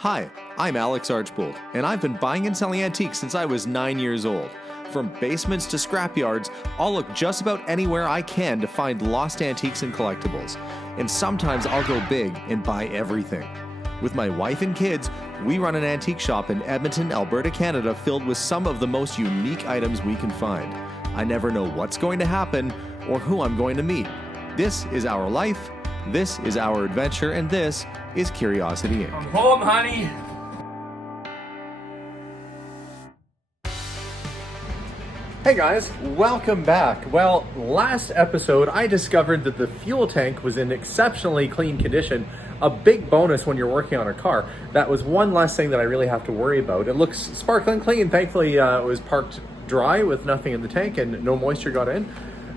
Hi, I'm Alex Archbold, and I've been buying and selling antiques since I was 9 years old. From basements to scrapyards, I'll look just about anywhere I can to find lost antiques and collectibles. And sometimes I'll go big and buy everything. With my wife and kids, we run an antique shop in Edmonton, Alberta, Canada, filled with some of the most unique items we can find. I never know what's going to happen or who I'm going to meet. This is our life, this is our adventure, and this is Curiosity Inc. I'm home, honey. Hey guys, welcome back. Well, last episode I discovered that the fuel tank was in exceptionally clean condition. A big bonus when you're working on a car. That was one less thing that I really have to worry about. It looks sparkling clean. Thankfully, it was parked dry with nothing in the tank and no moisture got in.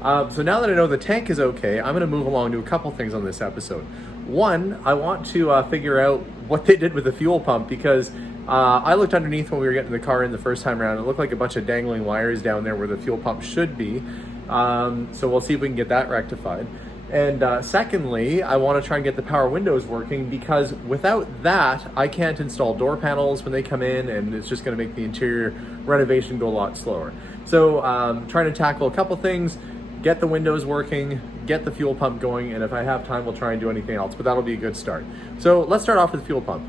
So now that I know the tank is okay, I'm going to move along to a couple things on this episode. One, I want to figure out what they did with the fuel pump because I looked underneath when we were getting the car in the first time around. It looked like a bunch of dangling wires down there where the fuel pump should be. So we'll see if we can get that rectified. And secondly, I want to try and get the power windows working because without that, I can't install door panels when they come in, and it's just going to make the interior renovation go a lot slower. So trying to tackle a couple things, get the windows working, get the fuel pump going, and if I have time, we'll try and do anything else, but that'll be a good start. So let's start off with the fuel pump.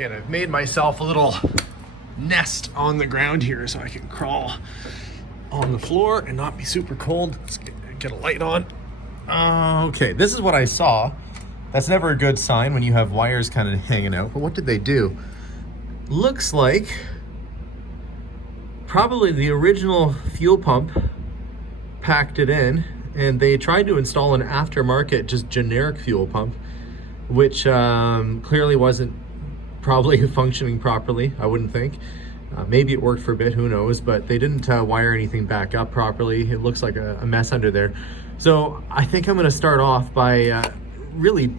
And I've made myself a little nest on the ground here so I can crawl on the floor and not be super cold. Let's get a light on. Okay, this is what I saw. That's never a good sign when you have wires kind of hanging out, but what did they do? Looks like probably the original fuel pump packed it in, and they tried to install an aftermarket, just generic fuel pump, which clearly wasn't probably functioning properly, I wouldn't think. Maybe it worked for a bit, who knows, but they didn't wire anything back up properly. It looks like a mess under there. So I think I'm gonna start off by really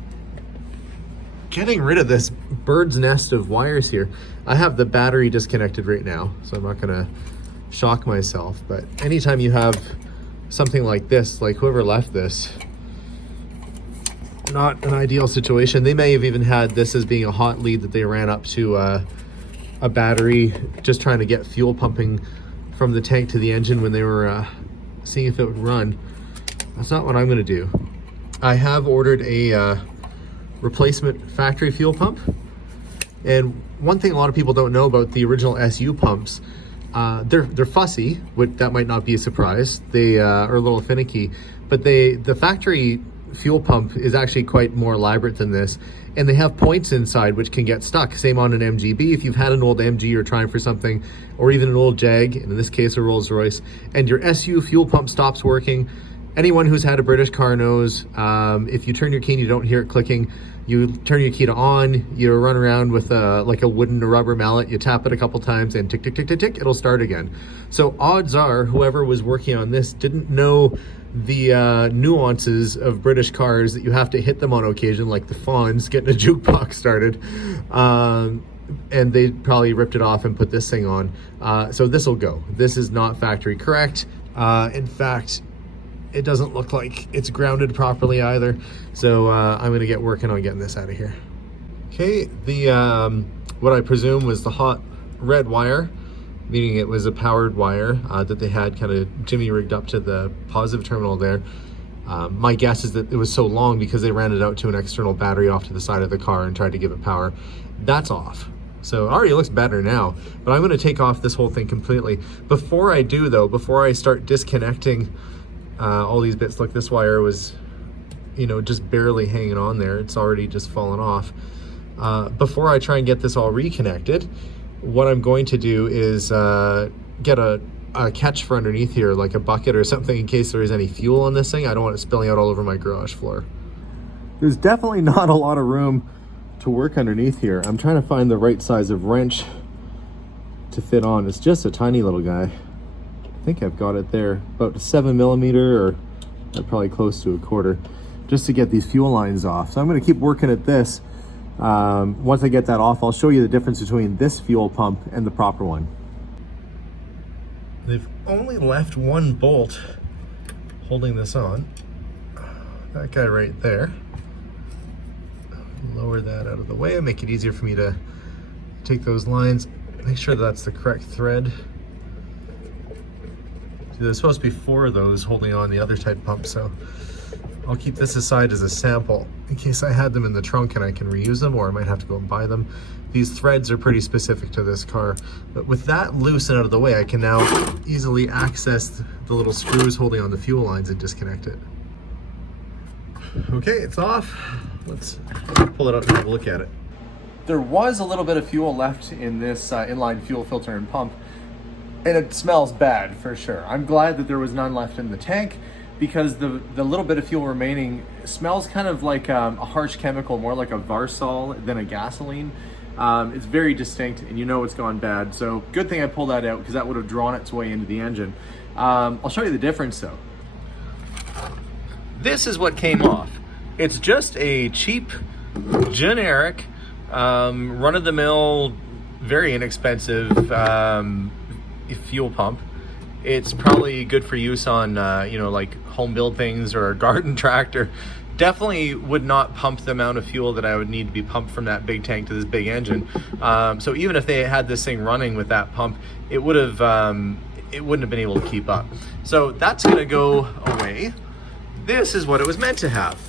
getting rid of this bird's nest of wires here. I have the battery disconnected right now, so I'm not gonna shock myself, but anytime you have something like this, like whoever left this, not an ideal situation. They may have even had this as being a hot lead that they ran up to a battery, just trying to get fuel pumping from the tank to the engine when they were seeing if it would run. That's not what I'm gonna do. I have ordered a replacement factory fuel pump. And one thing a lot of people don't know about the original SU pumps, they're fussy, that might not be a surprise. They are a little finicky, but the factory fuel pump is actually quite more elaborate than this, and they have points inside which can get stuck. Same on an MGB. If you've had an old MG you're trying for something, or even an old Jag, and in this case a Rolls-Royce, and your SU fuel pump stops working, anyone who's had a British car knows if you turn your key and you don't hear it clicking, you turn your key to on, you run around with like a wooden or rubber mallet, you tap it a couple times and tick, tick, tick, tick, tick, it'll start again. So odds are whoever was working on this didn't know the nuances of British cars, that you have to hit them on occasion, like the Fonz getting a jukebox started. And they probably ripped it off and put this thing on. So this will go. This is not factory correct. In fact, it doesn't look like it's grounded properly either. So I'm gonna get working on getting this out of here. Okay, the what I presume was the hot red wire, meaning it was a powered wire that they had kind of jimmy rigged up to the positive terminal there. My guess is that it was so long because they ran it out to an external battery off to the side of the car and tried to give it power. That's off. So it already looks better now, but I'm gonna take off this whole thing completely. Before I do though, before I start disconnecting all these bits, look, this wire was, just barely hanging on there. It's already just fallen off. Before I try and get this all reconnected, what I'm going to do is get a catch for underneath here, like a bucket or something, in case there is any fuel on this thing. I don't want it spilling out all over my garage floor. There's definitely not a lot of room to work underneath here. I'm trying to find the right size of wrench to fit on. It's just a tiny little guy. I think I've got it there, about 7mm, or probably close to a quarter, just to get these fuel lines off. So I'm going to keep working at this. Once I get that off, I'll show you the difference between this fuel pump and the proper one. They've only left one bolt holding this on. That guy right there. Lower that out of the way, make it easier for me to take those lines. Make sure that's the correct thread. See, there's supposed to be 4 of those holding on the other type pump, so I'll keep this aside as a sample in case I had them in the trunk and I can reuse them, or I might have to go and buy them. These threads are pretty specific to this car, but with that loose and out of the way, I can now easily access the little screws holding on the fuel lines and disconnect it. Okay, it's off. Let's pull it out and have a look at it. There was a little bit of fuel left in this inline fuel filter and pump, and it smells bad for sure. I'm glad that there was none left in the tank, because the little bit of fuel remaining smells kind of like a harsh chemical, more like a Varsol than a gasoline. It's very distinct, and you know it's gone bad. So good thing I pulled that out, because that would have drawn its way into the engine. I'll show you the difference though. This is what came off. It's just a cheap, generic, run-of-the-mill, very inexpensive fuel pump. It's probably good for use on, you know, like home build things or a garden tractor. Definitely would not pump the amount of fuel that I would need to be pumped from that big tank to this big engine. So even if they had this thing running with that pump, it would have, it wouldn't have been able to keep up. So that's gonna go away. This is what it was meant to have.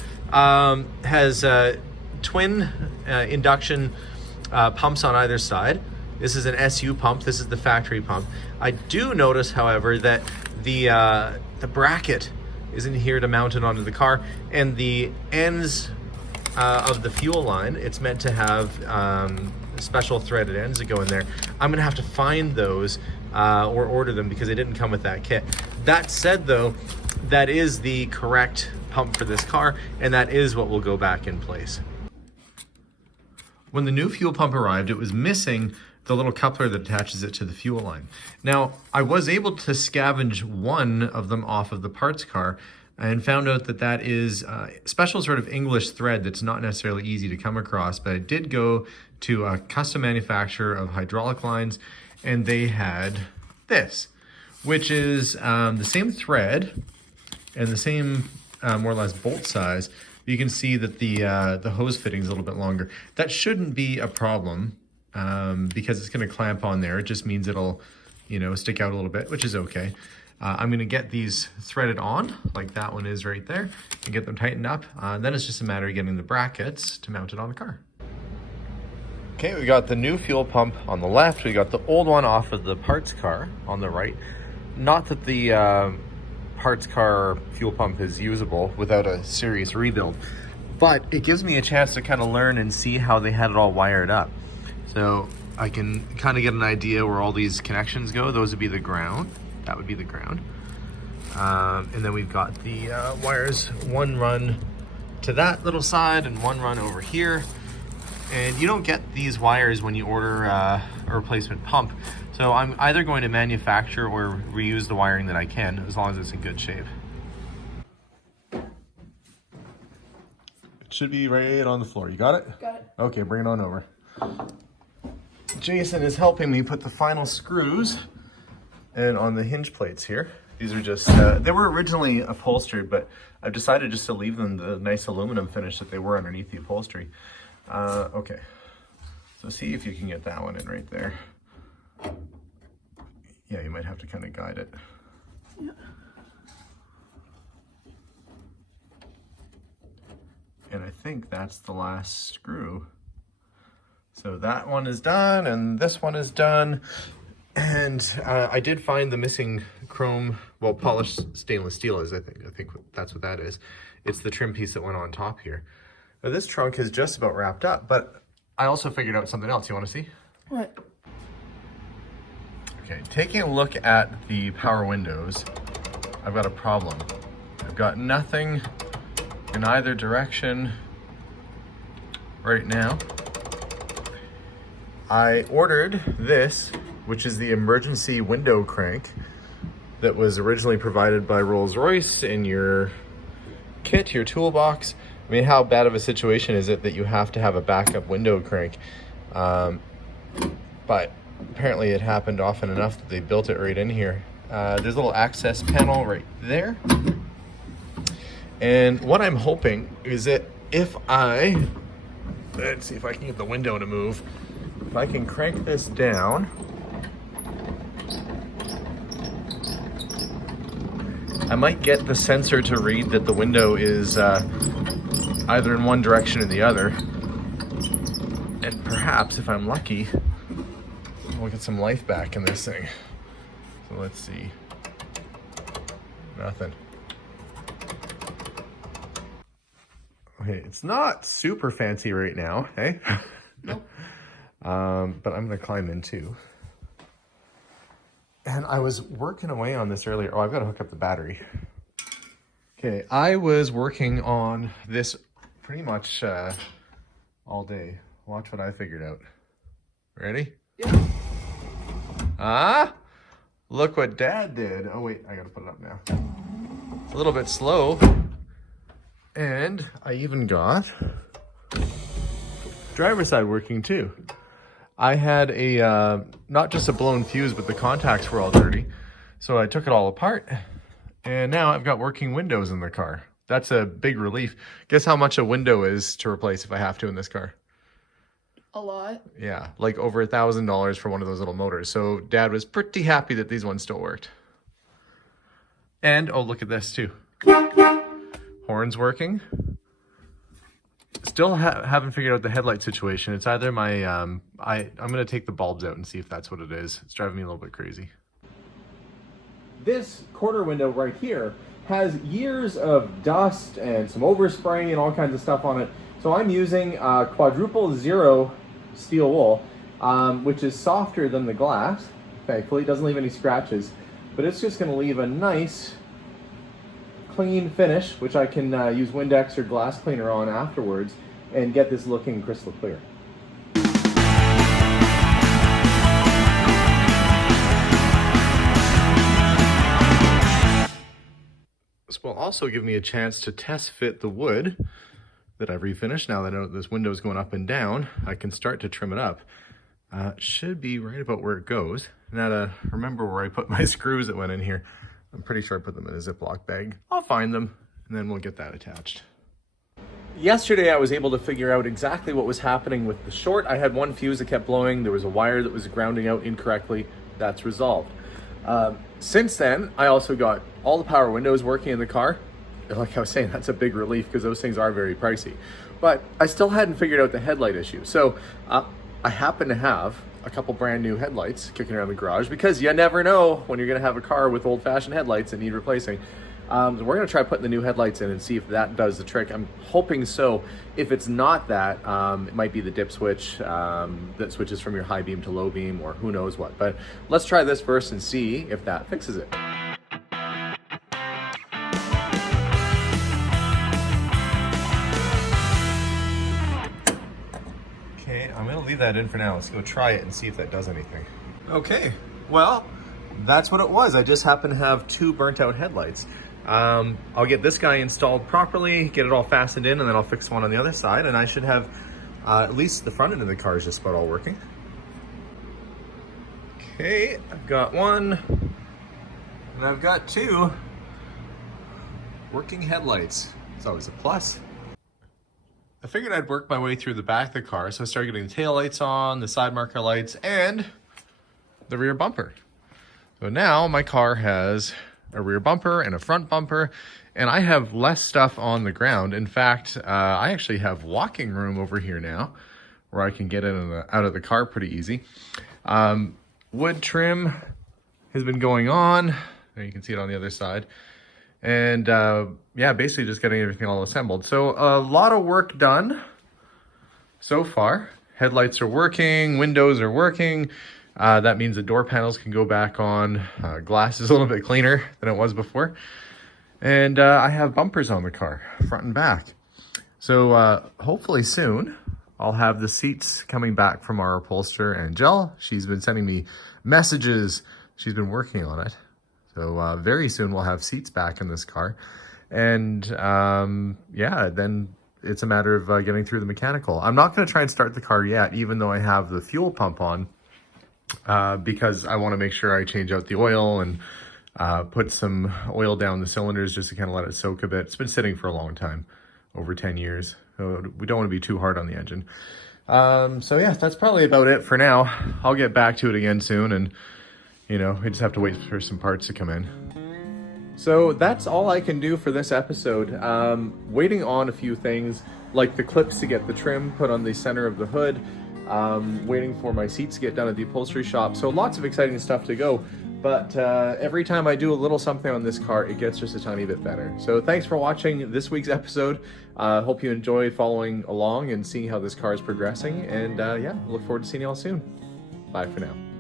Has twin induction pumps on either side. This is an SU pump. This is the factory pump. I do notice, however, that the bracket isn't here to mount it onto the car, and the ends of the fuel line, it's meant to have special threaded ends that go in there. I'm gonna have to find those or order them, because they didn't come with that kit. That said though, that is the correct pump for this car, and that is what will go back in place. When the new fuel pump arrived, it was missing the little coupler that attaches it to the fuel line. Now, I was able to scavenge one of them off of the parts car and found out that that is a special sort of English thread that's not necessarily easy to come across, but I did go to a custom manufacturer of hydraulic lines, and they had this, which is the same thread and the same more or less bolt size. You can see that the hose fitting is a little bit longer. That shouldn't be a problem because it's going to clamp on there. It just means it'll, you know, stick out a little bit, which is okay. I'm going to get these threaded on, like that one is right there, and get them tightened up. Then it's just a matter of getting the brackets to mount it on the car. Okay, we got the new fuel pump on the left. We got the old one off of the parts car on the right. Not that the parts car fuel pump is usable without a serious rebuild, but it gives me a chance to kind of learn and see how they had it all wired up. So I can kind of get an idea where all these connections go. Those would be the ground. That would be the ground. And then we've got the wires, one run to that little side and one run over here. And you don't get these wires when you order a replacement pump. So I'm either going to manufacture or reuse the wiring that I can, as long as it's in good shape. It should be right on the floor. You got it? Got it. Okay, bring it on over. Jason is helping me put the final screws in on the hinge plates here. These are just, they were originally upholstered, but I've decided just to leave them the nice aluminum finish that they were underneath the upholstery. Okay, so see if you can get that one in right there. Yeah, you might have to kind of guide it. Yeah. And I think that's the last screw. So that one is done, and this one is done. And I did find the missing chrome, well, polished stainless steel is, I think that's what that is. It's the trim piece that went on top here. Now this trunk is just about wrapped up, but I also figured out something else. You want to see? What? Okay, taking a look at the power windows, I've got a problem. I've got nothing in either direction right now. I ordered this, which is the emergency window crank that was originally provided by Rolls-Royce in your kit, your toolbox. I mean, how bad of a situation is it that you have to have a backup window crank? But apparently it happened often enough that they built it right in here. There's a little access panel right there. And what I'm hoping is that if I Let's see if I can get the window to move. If I can crank this down. I might get the sensor to read that the window is either in one direction or the other. And perhaps, if I'm lucky, we'll get some life back in this thing. So let's see. Nothing. Okay, it's not super fancy right now, hey? Nope. But I'm gonna climb in too. And I was working away on this earlier. Oh, I've got to hook up the battery. Okay, I was working on this pretty much all day. Watch what I figured out. Ready? Yeah. Ah, look what Dad did. Oh wait, I gotta put it up now. It's a little bit slow. And I even got driver's side working too. I had a, not just a blown fuse, but the contacts were all dirty. So I took it all apart and now I've got working windows in the car. That's a big relief. Guess how much a window is to replace if I have to in this car? A lot. Yeah, like over $1,000 for one of those little motors. So Dad was pretty happy that these ones still worked. And, oh, look at this too. Horns working. Still haven't figured out the headlight situation. It's either my, I'm gonna take the bulbs out and see if that's what it is. It's driving me a little bit crazy. This quarter window right here has years of dust and some overspray and all kinds of stuff on it. So I'm using quadruple zero steel wool, which is softer than the glass. Thankfully, it doesn't leave any scratches, but it's just gonna leave a nice clean finish, which I can use Windex or glass cleaner on afterwards and get this looking crystal clear. This will also give me a chance to test fit the wood that I've refinished. Now that I know this window is going up and down, I can start to trim it up. Should be right about where it goes. Now to remember where I put my screws that went in here. I'm pretty sure I put them in a Ziploc bag. I'll find them and then we'll get that attached. Yesterday I was able to figure out exactly what was happening with the short. I had one fuse that kept blowing. There was a wire that was grounding out incorrectly. That's resolved. Since then, I also got all the power windows working in the car. Like I was saying, that's a big relief because those things are very pricey. But I still hadn't figured out the headlight issue. So I happen to have a couple brand new headlights kicking around the garage because you never know when you're gonna have a car with old-fashioned headlights that need replacing. So we're gonna try putting the new headlights in and see if that does the trick. I'm hoping so. If it's not that, it might be the dip switch that switches from your high beam to low beam or who knows what. But let's try this first and see if that fixes it. Okay, I'm gonna leave that in for now. Let's go try it and see if that does anything. Okay, well, that's what it was. I just happen to have two burnt out headlights. I'll get this guy installed properly, get it all fastened in, and then I'll fix one on the other side, and I should have at least the front end of the car is just about all working. Okay, I've got one, and I've got two working headlights. It's always a plus. I figured I'd work my way through the back of the car, so I started getting the tail lights on, the side marker lights, and the rear bumper. So now my car has a rear bumper and a front bumper, and I have less stuff on the ground. In fact, I actually have walking room over here now where I can get in and out of the car pretty easy. Wood trim has been going on. There you can see it on the other side. And yeah, basically just getting everything all assembled. So a lot of work done so far. Headlights are working, windows are working. That means the door panels can go back on. Glass is a little bit cleaner than it was before. And I have bumpers on the car, front and back. So hopefully soon, I'll have the seats coming back from our upholsterer, Angel. She's been sending me messages. She's been working on it. So very soon we'll have seats back in this car. And yeah, then it's a matter of getting through the mechanical. I'm not gonna try and start the car yet, even though I have the fuel pump on. Because I want to make sure I change out the oil and put some oil down the cylinders just to kind of let it soak a bit. It's been sitting for a long time, over 10 years. We don't want to be too hard on the engine. So yeah, that's probably about it for now. I'll get back to it again soon, and we just have to wait for some parts to come in. So that's all I can do for this episode. Waiting on a few things, like the clips to get the trim put on the center of the hood, waiting for my seats to get done at the upholstery shop. So lots of exciting stuff to go. But every time I do a little something on this car, it gets just a tiny bit better. So thanks for watching this week's episode. Hope you enjoyed following along and seeing how this car is progressing. And yeah, look forward to seeing you all soon. Bye for now.